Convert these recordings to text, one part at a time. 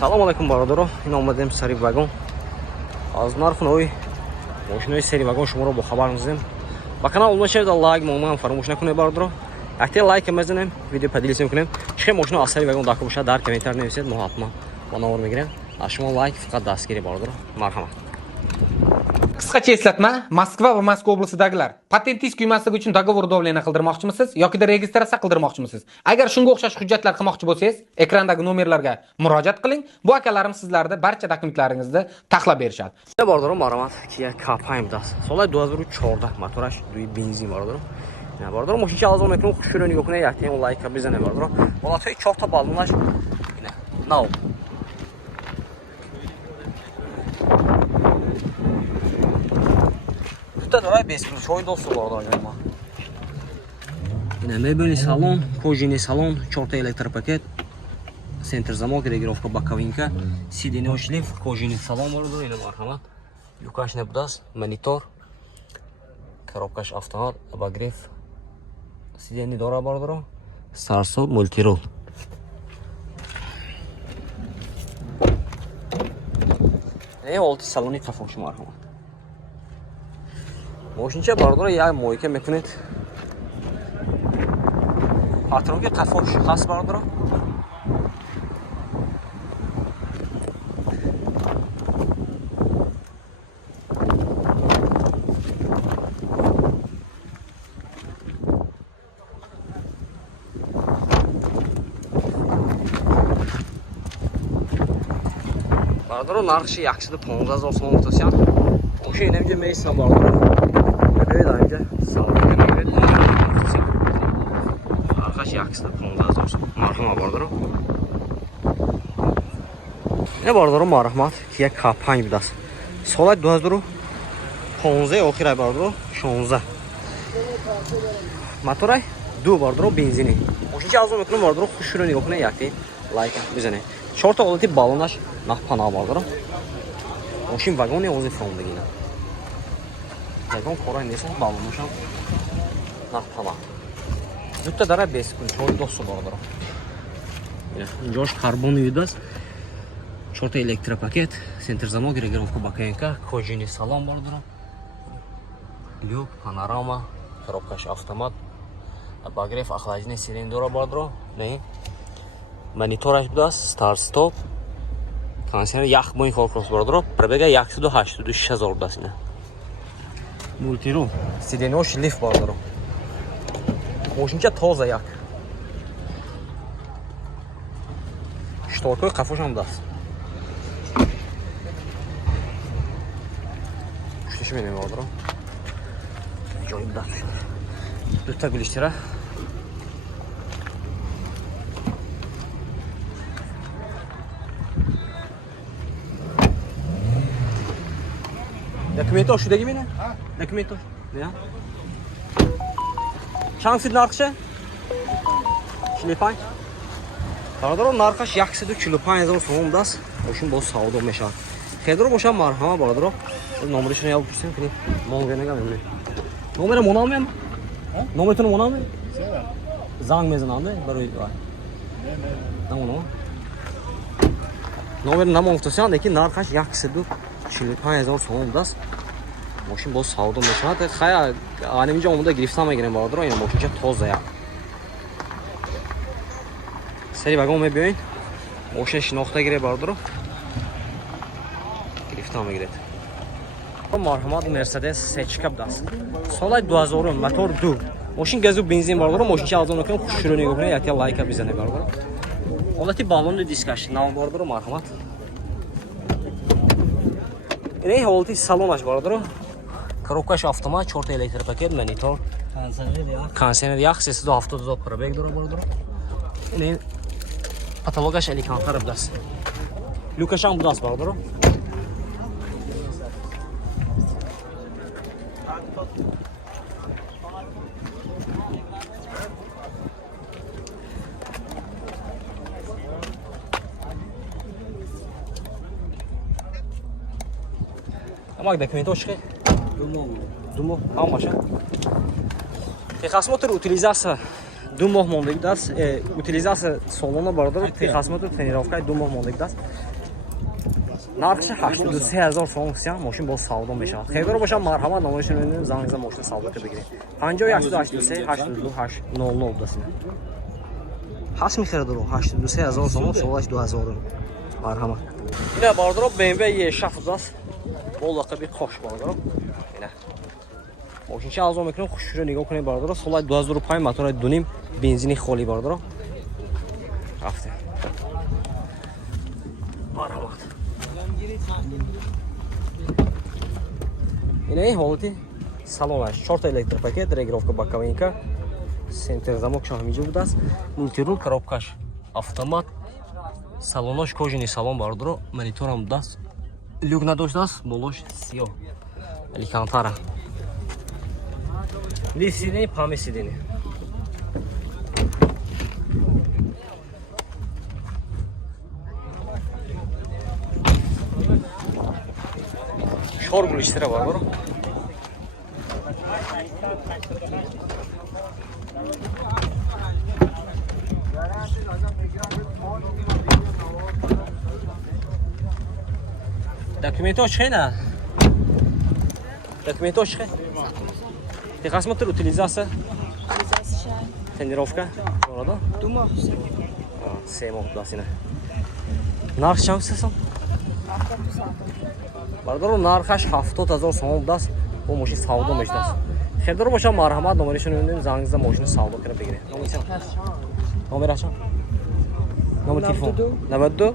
Салом алейкум бародаро. Ин омадем сари вагон. Аз нархи нови мошинаи сари вагон шуморо бо хабар мезанем. Ба канал умошавед лайк маъмулан фаромӯш накунед бародаро. Якте лайк мезанем, видео поделиться мекунем. Чӣ мошина аз сари вагон дака бошад дар комментар нависед, мо ҳатман ба навор мегирем. Аз шумо лайк фақат дастгирӣ бародаро. Марҳамат. Qisqacha eslatma, Moskva va Moskva oblasidagilar patentingiz kuymasligi uchun dogovor davleniya qildirmoqchimisiz yoki registratsiya qildirmoqchimisiz? Agar shunga o'xshash hujjatlar qilmoqchi bo'lsangiz, ekrandagi nomerlarga murojaat qiling. Bu akalarimiz sizlarga barcha dokumentlaringizni taxlab berishadi. Бародаро марҳамат, Kia K5 даст. Соли 2014 мотораш 2 бензин бародаро. Не бародаро мошинча азо мекунем, хушро нигоҳ кунед, як тем лайк бизане бародаро. Болатои 4 та балонаш ина. Нав. Тут давай без ключой доступ бародаро ма. Ина мебели салон, кожаный салон, 4 электропакет. Центр замок, регулировка боковинка, сиденье шлиф, кожаный салон бародаро, ина марҳамат. Люкаш не будаст, монитор, коробкаш автомат, обогрев. Сиденье дора бародаро. Старсо мультирул. Олти салони кафош марҳамат. Мошинча бародаро як моҳика мекунед. Патронки кафош ҳаст бародаро. Бародаро нархши 115,000 сом мутасиан. Мошина инҷа меистам бародаро. Бебинед инҷа салон мегиред. Нархши 115,000 сом. Марҳамат бародаро. Не бародаро марҳамат, Kia K5 будаст. Соли 2015 охирай бародаро, 16. Моторай 2 бародаро бензини. Мошинча азо мекунем бародаро, хушро нигоҳ кунед, якте лайк бизанед. 4 та олати балонаш нахпана бародаро. Мошин вагони ози фондагина. Вагон корай нест, балонашам нахпана. Зутта дара без ключой доступ бародаро. Ина инҷош карбони видаст. 4 та электропакет, центр замок, регулировка боковинка, кожаный салон бародаро. Люк, панорама, коробкаш автомат, обогрев, охлаждение сидений дора бародаро. Не. Монитораш будаст, старт-стоп. Кондиционер ях мои хоркрос бародаро. Пробега 186,000 будаст ина. Мультирул. Сиденье шлиф бародаро. Мошинча тоза як. Шторкои қафош ҳам будаст. Пуштиш менем бародаро. Ҷои будаст. Дутта гулиштира. Документов шудагӣ мене? Документов. Я. Чанд фит нархше? 45. Бародаро нархаш 145,000 сом даст. Мошин бо савдо мешавад. Хедро боша марҳама бародаро. Номерашро як пурсем ки номер нагам мемонем. Номер монам? Номертон монам? Занг мезанам барои ай. Намоно. Номер намонфтосиан, лекин нархаш 145,000 сом даст. Мошин бо савдо мешавад. Хая анеминҷа омода гирифта мегирем бародаро. Ина мошинча тоза як. Сари вагон мебиёед. Мошина шинохта гиред бародаро. Гирифта мегиред. Марҳамат, Mercedes C-чика даст. Соли 2000 мотор 2. Мошин газу бензин бародаро. Мошинча азо мекунем, хушро нигоҳ кунед, якте лайка бизанед бародаро. Олати балони дискаш нав бародаро марҳамат. Ин ҳолати салонаш бародаро. Коробкаш автомат, 4 та электропакет, монитор, кондиционер як 370,000 пробег дора бародаро. Ин каталогаш эликантар будаст. Люкашам будаст бародаро. Амак документов чиқи? Думо. Ҳама маша. Техосмотр утилизация 2 ماه ماندگی دست utilizatsiya salona bordir texasmat trenirovka 2 ماه ماندگی دست нархи 83000 сом ҳастанд мошин боз савдо мешавад хедар бошам марҳамат номерашон бинем занг зам мошин савдо ка бигиред 51883 82800 дастин ҳаст мехераду 83000 сом солаш 2000 марҳамат ина бардро BMW E7 даст бо лақаби қош бардро ина мошин чӣ арзон мекунем хушро нигоҳ кунед бардро солаш 2005 мотори 2.5 бензини холӣ бардро рафте марҳамат инаи ҳолати салонаш 4 электропакет регировка боковинка сентер замок шоҳмиҷа будааст мултирул коробкаш автомат салонош кожини салон бардро мониторам будааст люк надоштааст болош сиёҳ аликантара лифт сидени пами сидени чор гулиштира бардро документош хена документош хе техасмотр утилизация тренировка орада 2 ماه 3 моҳ дастина нарх чанд сесам бардоро нархаш 70000 сом даст бо мошин савдо мешудааст хердор бошам марҳамат номерашон бинем зангизда мошин савдо кара бигиред номерашон номер телефон 92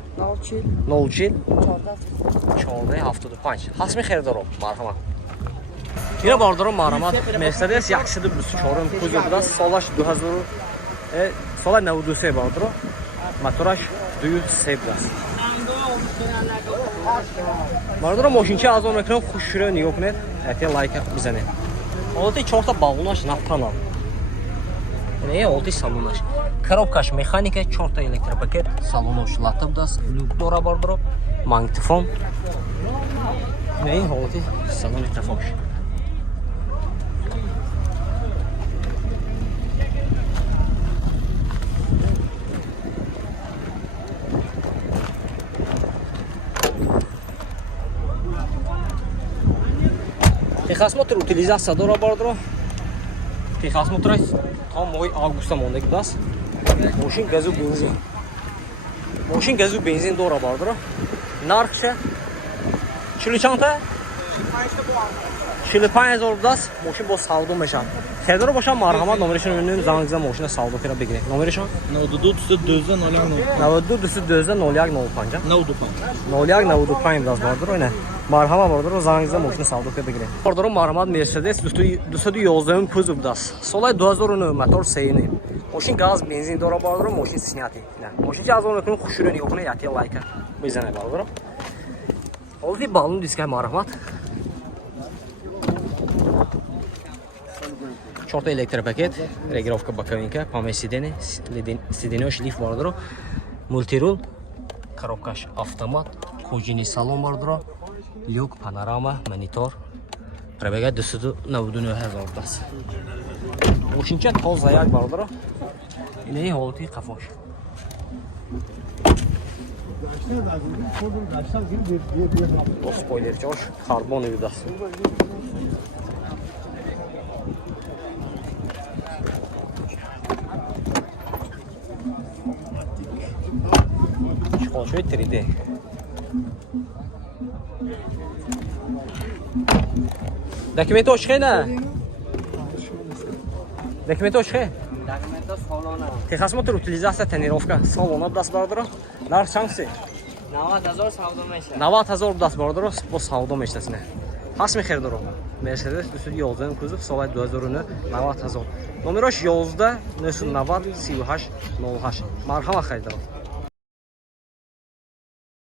04 1475 ҳасми хердоро марҳамат ина бардоро марҳамат Mercedes 124 кузов будааст солаш 2000 сола 93 бардоро мотораш 2.3 будааст бардоро мошинчи арзон мекунем хушро нигоҳ кунед ати лайка бизанед ҳолати 4 та балонаш нафтанал инаи ҳолати салонаш коробкаш механика 4 та электропакет салонош латта будааст люк дора бардоро магнитофон инаи ҳолати салони тафош техасмотр утилизация дора бардро техасмотраш то моҳи августа мондагӣ даст мошин газу бензин дора бардро нархша чилу чанта 45000 даст мошин бо савдо мешавад хедаро бошам марҳамат номерашон бинем зангза мошина савдо кара бигиред номерашон 92 даст бардро ина марҳамат бардоро зангза мошина савдо кара бигиред бардоро марҳамат Mercedes 211 кузов даст солаи 2009 мотор 3.9 мошин газ бензин дора бардоро мошин сняти ина мошин чӣ арзон мекунем хушро нигоҳ кунед яти лайка бизанед бардоро ҳолати балун дискай марҳамат 4 электропакет регировка боковинка паме сидени сиденош лифт бардоро мултирул коробкаш автомат кожини салон бардоро люк панорама монитор пробега 299000 даст мошинча тоза як бардоро инаи ҳолати қафош бо спойлерчош карбони будааст чихоншои 3D документош хена документош хе техасмотр утилизация тренировка салона даст бардоро нарх чандсе 90000 савдо мешавад 90000 даст бардоро бо савдо мешавад ҳаст мехердоро Mercedes 211 кузов соли 2009 90000 номерош 11 990 38 08 марҳамат хайдаро